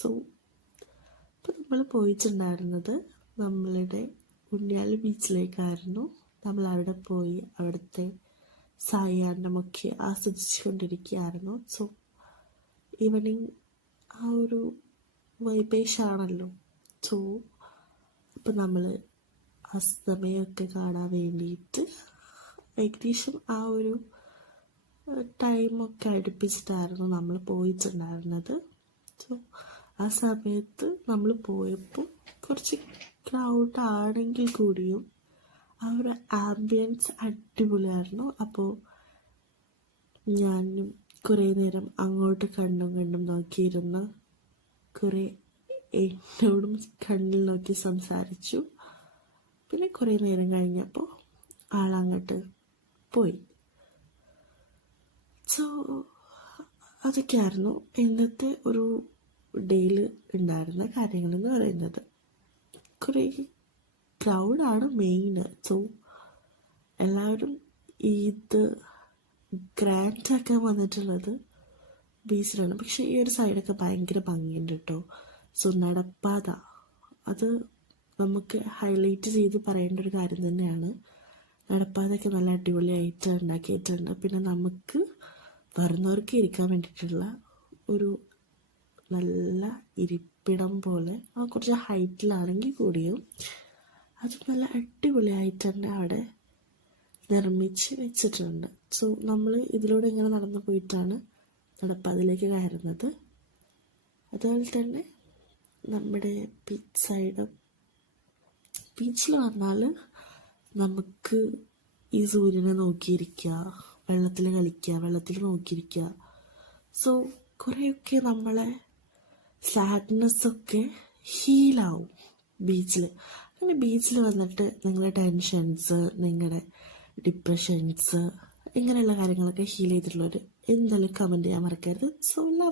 So അപ്പോൾ നമ്മൾ പോയിട്ടുണ്ടായിരുന്നത് നമ്മളുടെ ഉണ്ണിയാൽ ബീച്ചിലേക്കായിരുന്നു. നമ്മൾ അവിടെ പോയി അവിടുത്തെ സായാഹ്നമൊക്കെ ആസ്വദിച്ചുകൊണ്ടിരിക്കുകയായിരുന്നു. സോ ഈവനിങ് ആ ഒരു വൈബേഷാണല്ലോ സോ അപ്പം നമ്മൾ അസ്തമയൊക്കെ കാണാൻ വേണ്ടിയിട്ട് ഏകദേശം ആ ഒരു ടൈമൊക്കെ അടുപ്പിച്ചിട്ടായിരുന്നു നമ്മൾ പോയിട്ടുണ്ടായിരുന്നത്. സോ ആ സമയത്ത് നമ്മൾ പോയപ്പോൾ കുറച്ച് ക്രൗഡ് ആണെങ്കിൽ കൂടിയും ആ ഒരു ആംബിയൻസ് അടിപൊളിയായിരുന്നു. അപ്പോൾ ഞാനും കുറേ നേരം അങ്ങോട്ട് കണ്ണും കണ്ണും നോക്കിയിരുന്ന് കുറേ എന്നോടും കണ്ണിൽ നോക്കി സംസാരിച്ചു. പിന്നെ കുറേ നേരം കഴിഞ്ഞപ്പോൾ ആളങ്ങോട്ട് പോയി. സോ അതൊക്കെയായിരുന്നു ഇന്നത്തെ ഒരു ഡേയിൽ ഉണ്ടായിരുന്ന കാര്യങ്ങളെന്ന് പറയുന്നത്. കുറേ ക്രൗഡാണ് മെയിൻ സോ എല്ലാവരും ഇത് ഗ്രാൻഡാക്കാൻ വന്നിട്ടുള്ളത് ബീച്ചിലാണ് പക്ഷേ ഈ ഒരു സൈഡൊക്കെ ഭയങ്കര ഭംഗിയുണ്ട് കേട്ടോ സോ നടപ്പാത. അത് നമുക്ക് ഹൈലൈറ്റ് ചെയ്ത് പറയേണ്ട ഒരു കാര്യം തന്നെയാണ്. നടപ്പാതൊക്കെ നല്ല അടിപൊളിയായിട്ട് ഉണ്ടാക്കിയിട്ടുണ്ട്. പിന്നെ നമുക്ക് വരുന്നവർക്ക് ഇരിക്കാൻ വേണ്ടിയിട്ടുള്ള ഒരു നല്ല ഇരിപ്പിടം പോലെ ആ കുറച്ച് ഹൈറ്റിലാണെങ്കിൽ കൂടിയും അത് നല്ല അടിപൊളിയായിട്ട് തന്നെ അവിടെ നിർമ്മിച്ച് വെച്ചിട്ടുണ്ട്. സോ നമ്മൾ ഇതിലൂടെ ഇങ്ങനെ നടന്നു പോയിട്ടാണ് നടപ്പാതിലേക്ക് കയറുന്നത്. അതുപോലെ തന്നെ നമ്മുടെ ബീച്ച് സൈഡും ബീച്ചിൽ വന്നാൽ നമുക്ക് ഈ സൂര്യനെ നോക്കിയിരിക്കുക വെള്ളത്തിൽ കളിക്കുക വെള്ളത്തിൽ നോക്കിയിരിക്കുക. സോ കുറേയൊക്കെ നമ്മളെ സാഡ്നെസ്സൊക്കെ ഹീലാവും ബീച്ചിൽ അങ്ങനെ ബീച്ചിൽ വന്നിട്ട് നിങ്ങളുടെ ടെൻഷൻസ് നിങ്ങളുടെ ഡിപ്രഷൻസ് ഇങ്ങനെയുള്ള കാര്യങ്ങളൊക്കെ ഹീൽ ചെയ്തിട്ടുള്ളവർ എന്തായാലും കമന്റ് ചെയ്യാൻ മറക്കരുത്. So love